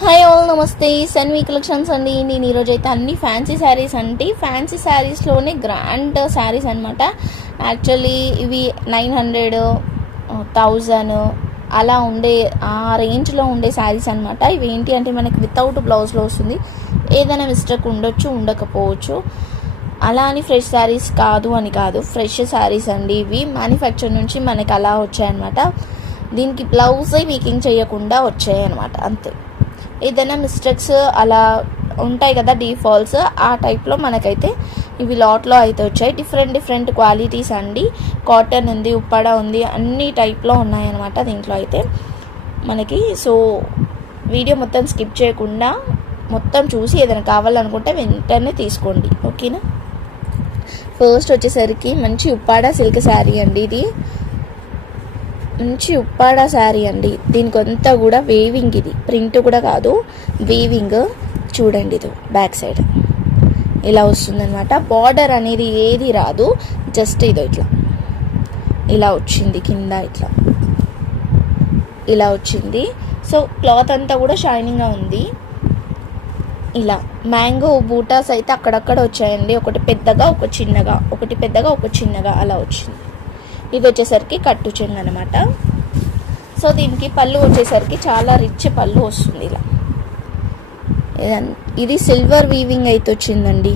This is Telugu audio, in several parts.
హాయ్ ఆల్ నమస్తే. సన్వి కలెక్షన్స్ అండి. నేను ఈరోజు అయితే అన్ని ఫ్యాన్సీ శారీస్ అంటే ఫ్యాన్సీ శారీస్లోనే గ్రాండ్ శారీస్ అనమాట యాక్చువల్లీ ఇవి నైన్ హండ్రెడ్ థౌజండ్ అలా ఉండే ఆ రేంజ్లో ఉండే శారీస్ అనమాట ఇవి ఏంటి అంటే మనకి వితౌట్ బ్లౌజ్లో వస్తుంది. ఏదైనా మిస్టేక్ ఉండొచ్చు ఉండకపోవచ్చు. అలా అని ఫ్రెష్ శారీస్ కాదు అని కాదు. ఫ్రెష్ శారీస్ అండి ఇవి. మ్యానుఫ్యాక్చర్ నుంచి మనకి అలా వచ్చాయన్నమాట. దీనికి బ్లౌజే మేకింగ్ చేయకుండా వచ్చాయి అనమాట అంతే. ఏదైనా మిస్టేక్స్ అలా ఉంటాయి కదా డీఫాల్ట్స్ ఆ టైప్లో మనకైతే ఇవి లాట్లో అయితే వచ్చాయి. డిఫరెంట్ డిఫరెంట్ క్వాలిటీస్ అండి. కాటన్ ఉంది ఉప్పాడ ఉంది అన్ని టైప్లో ఉన్నాయన్నమాట దీంట్లో అయితే. మనకి సో వీడియో మొత్తం స్కిప్ చేయకుండా మొత్తం చూసి ఏదైనా కావాలనుకుంటే వెంటనే తీసుకోండి. ఓకేనా ఫస్ట్ వచ్చేసరికి మంచి ఉప్పాడ సిల్క్ శారీ అండి ఇది. మంచి ఉప్పాడ శారీ అండి. దీనికి అంతా కూడా వేవింగ్ ఇది. ప్రింట్ కూడా కాదు. వేవింగ్ చూడండి ఇది. బ్యాక్ సైడ్ ఇలా వస్తుందన్నమాట. బార్డర్ అనేది ఏది రాదు. జస్ట్ ఇదో ఇట్లా. ఇలా వచ్చింది కింద ఇట్లా. ఇలా వచ్చింది. సో క్లాత్ అంతా కూడా షైనింగ్గా ఉంది. ఇలా. మ్యాంగో బూటాస్ అయితే అక్కడక్కడ వచ్చాయండి. ఒకటి పెద్దగా ఒక చిన్నగా. ఒకటి పెద్దగా ఒక చిన్నగా. అలా వచ్చింది. ఇది వచ్చేసరికి కట్టు చెంగు అనమాట సో దీనికి పళ్ళు వచ్చేసరికి చాలా రిచ్ పళ్ళు వస్తుంది ఇలా. ఇది సిల్వర్ వీవింగ్ అయితే వచ్చిందండి.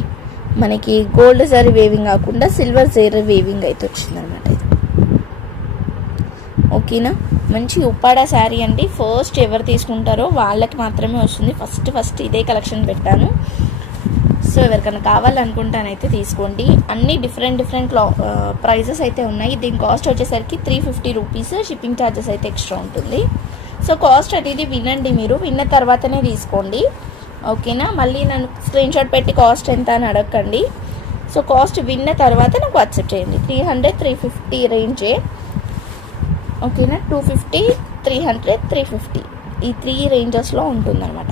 మనకి గోల్డ్ జరీ వేవింగ్ కాకుండా సిల్వర్ జరీ వేవింగ్ అయితే వచ్చిందనమాట ఇది. ఓకేనా? మంచి ఉప్పాడ శారీ అండి. ఫస్ట్ ఎవరు తీసుకుంటారో వాళ్ళకి మాత్రమే వస్తుంది. ఫస్ట్ ఫస్ట్ ఇదే కలెక్షన్ పెట్టాను. సో ఎవరికైనా కావాలనుకుంటానైతే తీసుకోండి. అన్ని డిఫరెంట్ డిఫరెంట్ ప్రైజెస్ అయితే ఉన్నాయి. దీని కాస్ట్ వచ్చేసరికి three fifty rupees shipping charges అయితే ఎక్స్ట్రా ఉంటుంది. సో కాస్ట్ అనేది వినండి మీరు. విన్న తర్వాతనే తీసుకోండి. ఓకేనా? మళ్ళీ నన్ను స్క్రీన్ షాట్ పెట్టి కాస్ట్ ఎంత అని అడగండి సో కాస్ట్ విన్న తర్వాత నాకు వాట్సాప్ చేయండి. త్రీ హండ్రెడ్ త్రీ ఫిఫ్టీ రేంజే ఓకేనా? Two fifty three hundred three fifty ఈ త్రీ రేంజెస్లో ఉంటుందన్నమాట.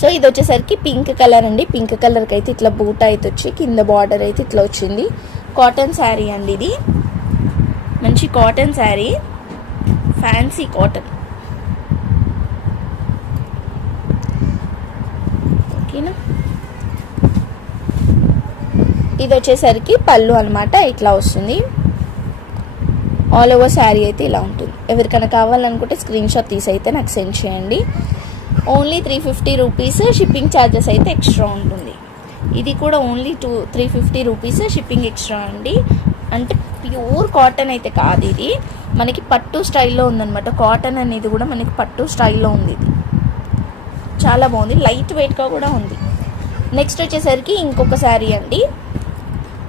సో ఇది వచ్చేసరికి పింక్ కలర్ అండి. పింక్ కలర్కి అయితే ఇట్లా బూట అయితే వచ్చి కింద బార్డర్ అయితే ఇట్లా వచ్చింది. కాటన్ శారీ అండి ఇది. మంచి కాటన్ శారీ. ఫ్యాన్సీ కాటన్ ఓకేనా? ఇది వచ్చేసరికి పళ్ళు అనమాట ఇట్లా వస్తుంది. ఆల్ ఓవర్ శారీ అయితే ఇలా ఉంటుంది. ఎవరికైనా కావాలనుకుంటే స్క్రీన్ షాట్ తీసి అయితే నాకు సెండ్ చేయండి. Only three fifty rupees shipping charges అయితే ఎక్స్ట్రా ఉంటుంది. ఇది కూడా only two three fifty rupees shipping extra అండి. అంటే ప్యూర్ కాటన్ అయితే కాదు ఇది. మనకి పట్టు స్టైల్లో ఉందన్నమాట. కాటన్ అనేది కూడా మనకి పట్టు స్టైల్లో ఉంది ఇది. చాలా బాగుంది. లైట్ వెయిట్గా కూడా ఉంది. నెక్స్ట్ వచ్చేసరికి ఇంకొక శారీ అండి.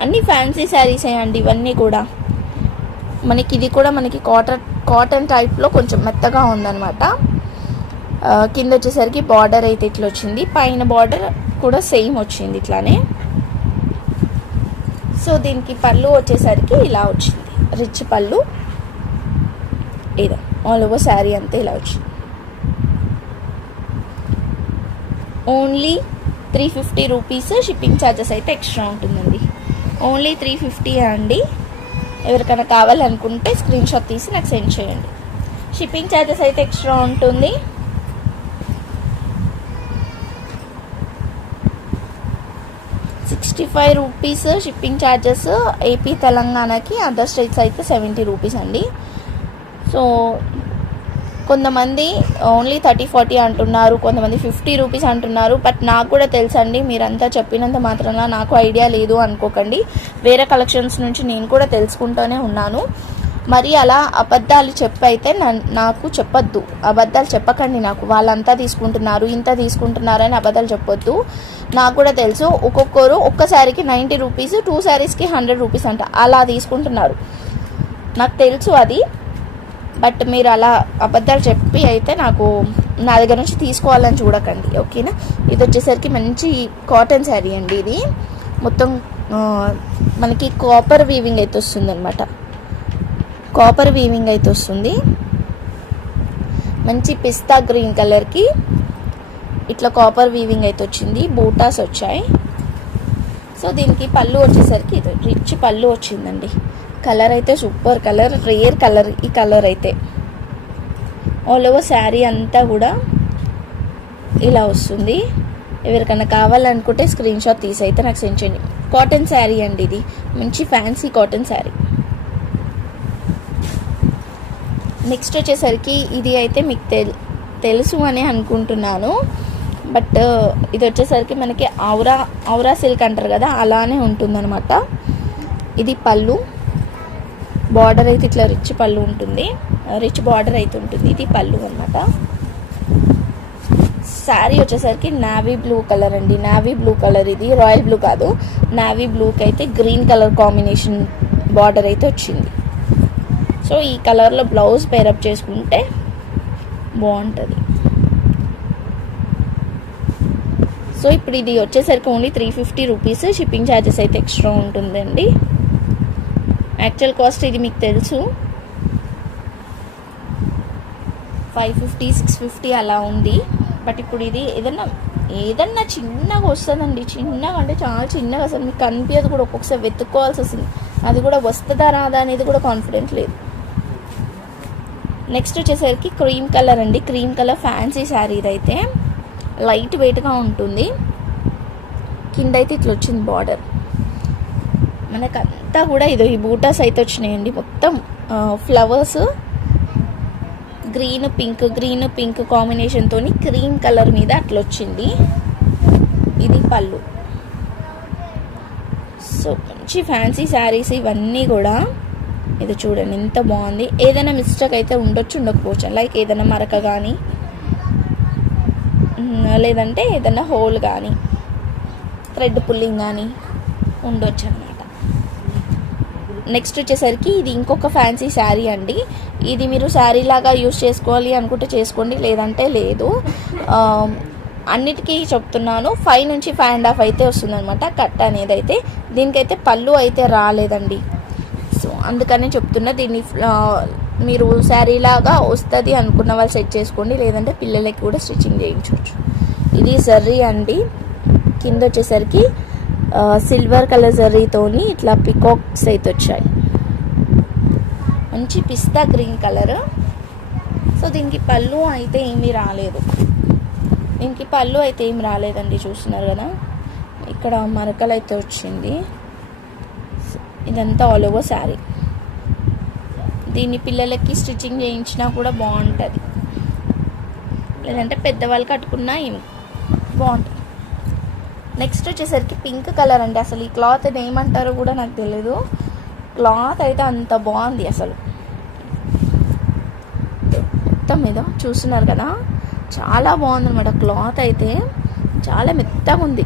అన్ని ఫ్యాన్సీ శారీసే అండి ఇవన్నీ కూడా. మనకి ఇది కూడా మనకి కాటన్ కాటన్ టైప్లో కొంచెం మెత్తగా ఉందన్నమాట. కింద వచ్చేసరికి బార్డర్ అయితే ఇట్లా వచ్చింది పైన బార్డర్ కూడా సేమ్ వచ్చింది ఇట్లానే. సో దీనికి పళ్ళు వచ్చేసరికి ఇలా వచ్చింది. రిచ్ పళ్ళు. ఇదో ఆల్ ఓవర్ శారీ అంతా ఇలా వచ్చింది. Only three fifty rupees shipping charges అయితే ఎక్స్ట్రా ఉంటుందండి. ఓన్లీ త్రీ ఫిఫ్టీ అండి. ఎవరికైనా కావాలనుకుంటే స్క్రీన్షాట్ తీసి నాకు సెండ్ చేయండి. షిప్పింగ్ ఛార్జెస్ అయితే ఎక్స్ట్రా ఉంటుంది. Sixty five rupees shipping charges AP తెలంగాణకి అదర్ స్టేట్స్ అయితే సెవెంటీ రూపీస్ అండి. సో కొంతమంది ఓన్లీ థర్టీ ఫార్టీ అంటున్నారు కొంతమంది ఫిఫ్టీ రూపీస్ అంటున్నారు బట్ నాకు కూడా తెలుసండి మీరంతా చెప్పినంత మాత్రాన నాకు ఐడియా లేదు అనుకోకండి. వేరే కలెక్షన్స్ నుంచి నేను కూడా తెలుసుకుంటూనే ఉన్నాను. మరి అలా అబద్ధాలు చెప్పైతే నన్- నాకు చెప్పొద్దు. అబద్ధాలు చెప్పకండి నాకు. వాళ్ళంతా తీసుకుంటున్నారు ఇంత తీసుకుంటున్నారు అని అబద్ధాలు చెప్పొద్దు. నాకు కూడా తెలుసు ఒక్కొక్కరు ఒక్క శారీకి నైంటీ రూపీస్ టూ శారీస్కి హండ్రెడ్ రూపీస్ అంట. అలా తీసుకుంటున్నారు. నాకు తెలుసు అది. బట్ మీరు అలా అబద్ధాలు చెప్పి అయితే నాకు నా దగ్గర నుంచి తీసుకోవాలని చూడకండి. ఓకేనా? ఇది వచ్చేసరికి మంచి కాటన్ శారీ అండి ఇది. మొత్తం మనకి కాపర్ వీవింగ్ అయితే వస్తుంది అనమాట కాపర్ వీవింగ్ అయితే వస్తుంది. మంచి పిస్తా గ్రీన్ కలర్కి ఇట్లా కాపర్ వీవింగ్ అయితే వచ్చింది. బూటాస్ వచ్చాయి. సో దీనికి పళ్ళు వచ్చేసరికి ఇది రిచ్ పళ్ళు వచ్చిందండి. కలర్ అయితే సూపర్ కలర్ రేర్ కలర్ ఈ కలర్ అయితే. ఆల్ ఓవర్ శారీ అంతా కూడా ఇలా వస్తుంది. ఎవరికైనా కావాలనుకుంటే స్క్రీన్ షాట్ తీసి అయితే నాకు సెండ్ చేయండి. కాటన్ శారీ అండి ఇది. మంచి ఫ్యాన్సీ కాటన్ శారీ నెక్స్ట్ వచ్చేసరికి ఇది అయితే మీకు తెల్ తెలుసు అని అనుకుంటున్నాను. బట్ uh, ఇది వచ్చేసరికి మనకి ఔరా ఔరా సిల్క్ అంటారు కదా అలానే ఉంటుందన్నమాట. ఇది పళ్ళు. బార్డర్ అయితే ఇట్లా రిచ్ పళ్ళు ఉంటుంది. Uh, రిచ్ బార్డర్ అయితే ఉంటుంది. ఇది పళ్ళు అనమాట శారీ వచ్చేసరికి నావీ బ్లూ కలర్ అండి. నావీ బ్లూ కలర్ ఇది. రాయల్ బ్లూ కాదు. నావీ బ్లూకి అయితే గ్రీన్ కలర్ కాంబినేషన్ బార్డర్ అయితే వచ్చింది. సో ఈ కలర్లో బ్లౌజ్ పేరప్ చేసుకుంటే బాగుంటుంది. సో ఇప్పుడు ఇది వచ్చేసరికి only three fifty rupees shipping charges అయితే ఎక్స్ట్రా ఉంటుందండి. యాక్చువల్ కాస్ట్ ఇది మీకు తెలుసు. ఫైవ్ ఫిఫ్టీ సిక్స్ ఫిఫ్టీ అలా ఉంది. బట్ ఇప్పుడు ఇది ఏదన్నా ఏదన్నా చిన్నగా వస్తుందండి. చిన్నగా అంటే చాలా చిన్నగా అసలు మీకు కనిపించదు కూడా. ఒక్కొక్కసారి వెతుక్కోవాల్సి వస్తుంది. అది కూడా వస్తుందా రాదా అనేది కూడా కాన్ఫిడెంట్ లేదు. నెక్స్ట్ వచ్చేసరికి క్రీమ్ కలర్ అండి. క్రీమ్ కలర్ ఫ్యాన్సీ శారీ ఇదైతే. లైట్ వెయిట్గా ఉంటుంది. కింద అయితే ఇట్లా వచ్చింది బార్డర్ మనకంతా కూడా ఇదో ఈ బూటాస్ అయితే వచ్చినాయండి. మొత్తం flowers green pink green pink కాంబినేషన్తో క్రీమ్ కలర్ మీద అట్లా వచ్చింది. ఇది పళ్ళు. సో మంచి ఫ్యాన్సీ శారీస్ ఇవన్నీ కూడా. ఇది చూడండి ఎంత బాగుంది. ఏదైనా మిస్టేక్ అయితే ఉండొచ్చు ఉండకపోవచ్చు. లైక్ ఏదైనా మరక కానీ లేదంటే ఏదైనా హోల్ కానీ థ్రెడ్ పుల్లింగ్ కానీ ఉండొచ్చు అనమాట నెక్స్ట్ వచ్చేసరికి ఇది ఇంకొక ఫ్యాన్సీ శారీ అండి. ఇది మీరు శారీ లాగా యూస్ చేసుకోవాలి అనుకుంటే చేసుకోండి లేదంటే లేదు. అన్నిటికీ చెప్తున్నాను. ఫైవ్ నుంచి ఫైవ్ అండ్ హాఫ్ అయితే వస్తుందన్నమాట. కట్ అనేది అయితే దీనికైతే పళ్ళు అయితే రాలేదండి. సో అందుకనే చెప్తున్నా దీన్ని మీరు శారీ లాగా వస్తుంది అనుకున్న వాళ్ళు సెట్ చేసుకోండి లేదంటే పిల్లలకి కూడా స్టిచ్చింగ్ చేయించవచ్చు. ఇది జర్రీ అండి. కింద వచ్చేసరికి సిల్వర్ కలర్ జర్రీతోని ఇట్లా పికాక్స్ అయితే వచ్చాయి. మంచి పిస్తా గ్రీన్ కలర్. సో దీనికి పళ్ళు అయితే ఏమీ రాలేదు. దీనికి పళ్ళు అయితే ఏం రాలేదండి చూస్తున్నారు కదా. ఇక్కడ మరకలు అయితే వచ్చింది. ఇదంతా ఆల్ ఓవర్ శారీ దీన్ని పిల్లలకి స్టిచ్చింగ్ చేయించినా కూడా బాగుంటుంది. లేదంటే పెద్దవాళ్ళు కట్టుకున్నా ఏం బాగుంటుంది. నెక్స్ట్ వచ్చేసరికి పింక్ కలర్ అండి. అసలు ఈ క్లాత్ ఏమంటారో కూడా నాకు తెలియదు క్లాత్ అయితే అంత బాగుంది అసలు. మొత్తం మీద చూస్తున్నారు కదా చాలా బాగుంది అనమాట క్లాత్ అయితే. చాలా మెత్తగా ఉంది.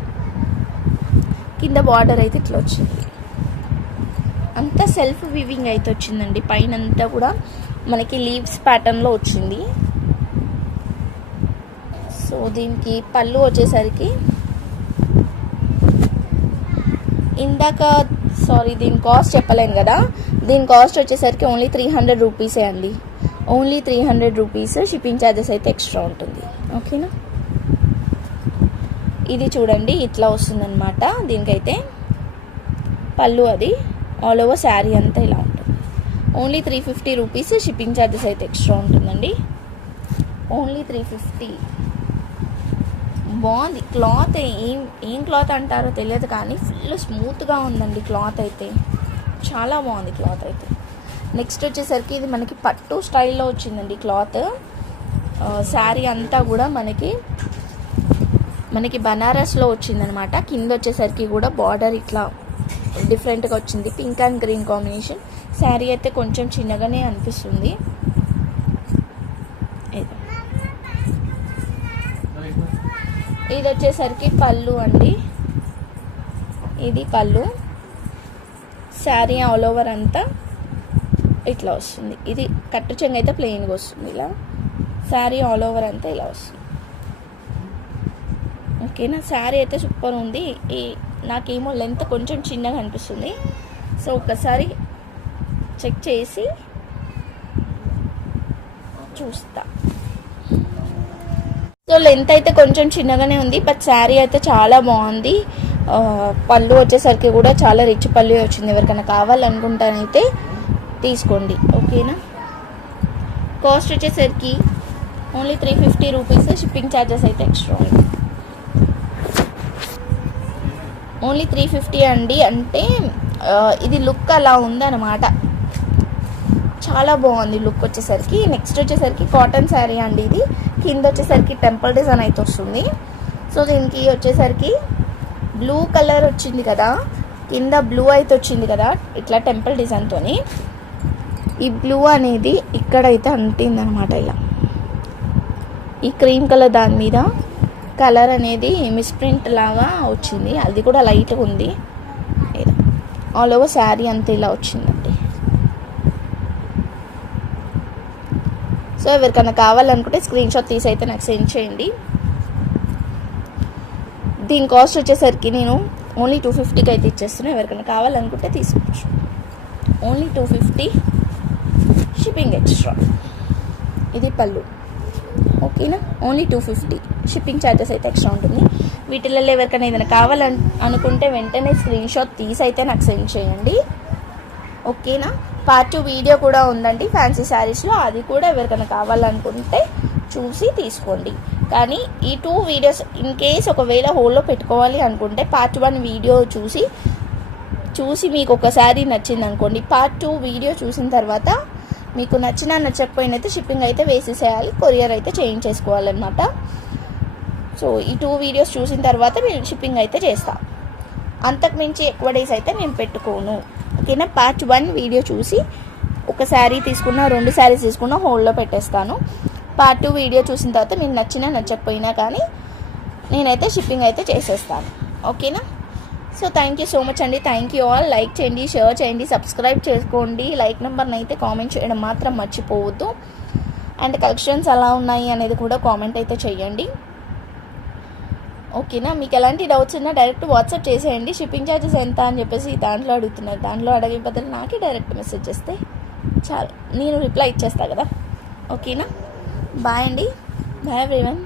కింద బార్డర్ అయితే ఇట్లా వచ్చింది. అంతా సెల్ఫ్ వివింగ్ అయితే వచ్చిందండి. పైన అంతా కూడా మనకి లీవ్స్ ప్యాటర్న్లో వచ్చింది. సో దీనికి పళ్ళు వచ్చేసరికి ఇందాక సారీ దీని కాస్ట్ చెప్పలేను కదా. దీని కాస్ట్ వచ్చేసరికి ఓన్లీ త్రీ హండ్రెడ్ రూపీసే అండి. Only three hundred rupees shipping charges అయితే ఎక్స్ట్రా ఉంటుంది. ఓకేనా ఇది చూడండి ఇట్లా వస్తుందన్నమాట. దీనికైతే పళ్ళు అది. ఆల్ ఓవర్ శారీ అంతా ఇలా ఉంటుంది. Only three fifty rupees shipping charges అయితే ఎక్స్ట్రా ఉంటుందండి. ఓన్లీ త్రీ ఫిఫ్టీ బాగుంది. క్లాత్ ఏం ఏం క్లాత్ అంటారో తెలియదు కానీ ఫుల్ స్మూత్గా ఉందండి క్లాత్ అయితే. చాలా బాగుంది క్లాత్ అయితే. నెక్స్ట్ వచ్చేసరికి ఇది మనకి పట్టు స్టైల్లో వచ్చిందండి క్లాత్ శారీ అంతా కూడా మనకి మనకి బనారస్లో వచ్చిందనమాట కింద వచ్చేసరికి కూడా బార్డర్ ఇట్లా డిఫరెంట్గా వచ్చింది. Pink and green combination. Sari అయితే కొంచెం చిన్నగానే అనిపిస్తుంది. ఇది. వచ్చేసరికి పళ్ళు అండి. ఇది పళ్ళు. శారీ ఆల్ ఓవర్ అంతా ఇట్లా వస్తుంది. ఇది కట్టు చెంగ అయితే ప్లెయిన్గా వస్తుంది ఇలా. శారీ ఆల్ ఓవర్ అంతా ఇలా వస్తుంది. ఓకేనా? శారీ అయితే సూపర్ ఉంది. ఈ నాకేమో లెంత్ కొంచెం చిన్నగా అనిపిస్తుంది. సో ఒకసారి చెక్ చేసి చూస్తా. సో లెంత్ అయితే కొంచెం చిన్నగానే ఉంది బట్ శారీ అయితే చాలా బాగుంది. పళ్ళు వచ్చేసరికి కూడా చాలా రిచ్ పళ్ళు వచ్చింది. ఎవరికైనా కావాలనుకుంటానైతే తీసుకోండి. ఓకేనా? కాస్ట్ వచ్చేసరికి only three fifty rupees shipping charges అయితే ఎక్స్ట్రా ఉంది. ఓన్లీ త్రీ ఫిఫ్టీ అండి. అంటే ఇది లుక్ అలా ఉందన్నమాట. చాలా బాగుంది లుక్ వచ్చేసరికి. నెక్స్ట్ వచ్చేసరికి కాటన్ శారీ అండి ఇది. కింద వచ్చేసరికి టెంపుల్ డిజైన్ అయితే వస్తుంది. సో దీనికి వచ్చేసరికి బ్లూ కలర్ వచ్చింది కదా. కింద బ్లూ అయితే వచ్చింది కదా. ఇట్లా టెంపుల్ డిజైన్తో ఈ బ్లూ అనేది ఇక్కడైతే అంటింది అనమాట ఇలా. ఈ క్రీమ్ కలర్ దాని మీద కలర్ అనేది మిస్ప్రింట్ లాగా వచ్చింది. అది కూడా లైట్గా ఉంది. ఆల్ ఓవర్ శారీ అంతా ఇలా వచ్చిందండి. సో ఎవరికైనా కావాలనుకుంటే స్క్రీన్ షాట్ తీసి అయితే నాకు సెండ్ చేయండి. దీని కాస్ట్ వచ్చేసరికి నేను ఓన్లీ టూ ఫిఫ్టీకి అయితే ఇచ్చేస్తున్నాను ఎవరికైనా కావాలనుకుంటే తీసుకోవచ్చు. Only two fifty shipping extra. ఇది పళ్ళు. ఓకేనా only two fifty shipping charges అయితే ఎక్స్ట్రా ఉంటుంది. వీటిలలో ఎవరికైనా ఏదైనా కావాలని అనుకుంటే వెంటనే స్క్రీన్ షాట్ తీసి అయితే నాకు సెండ్ చేయండి. ఓకేనా పార్ట్ టూ వీడియో కూడా ఉందండి ఫ్యాన్సీ శారీస్లో అది కూడా ఎవరికైనా కావాలనుకుంటే చూసి తీసుకోండి. కానీ ఈ టూ వీడియోస్ ఇన్ కేస్ ఒకవేళ హోల్లో పెట్టుకోవాలి అనుకుంటే పార్ట్ వన్ వీడియో చూసి చూసి మీకు ఒకసారి నచ్చింది అనుకోండి పార్ట్ టూ వీడియో చూసిన తర్వాత మీకు నచ్చినా నచ్చకపోయినా అయితే షిప్పింగ్ అయితే వేసేసేయాలి. కొరియర్ అయితే చేయించేసుకోవాలన్నమాట. సో ఈ టూ వీడియోస్ చూసిన తర్వాత మేము షిప్పింగ్ అయితే చేస్తాం. అంతకు మించి ఎక్కువ డేస్ అయితే నేను పెట్టుకోను. ఓకేనా పార్ట్ వన్ వీడియో చూసి ఒక శారీ తీసుకున్న రెండు శారీస్ తీసుకున్న హోల్డ్లో పెట్టేస్తాను. పార్ట్ టూ వీడియో చూసిన తర్వాత మీకు నచ్చినా నచ్చకపోయినా కానీ నేనైతే షిప్పింగ్ అయితే చేసేస్తాను. ఓకేనా so thank you so much అండి. థ్యాంక్ యూ ఆల్ లైక్ చేయండి షేర్ చేయండి సబ్స్క్రైబ్ చేసుకోండి. లైక్ నెంబర్ని అయితే కామెంట్ చేయడం మాత్రం మర్చిపోవద్దు. అండ్ కలెక్షన్స్ ఎలా ఉన్నాయి అనేది కూడా కామెంట్ అయితే చేయండి. ఓకేనా మీకు ఎలాంటి డౌట్స్ ఉన్నా డైరెక్ట్ వాట్సాప్ చేసేయండి. షిప్పింగ్ ఛార్జెస్ ఎంత అని చెప్పేసి దాంట్లో అడుగుతున్నారు. దాంట్లో అడిగే బదులు నాకే డైరెక్ట్ మెసేజ్ చేస్తే చాలు. నేను రిప్లై ఇచ్చేస్తా కదా. ఓకేనా బాయ్ అండి. Bye everyone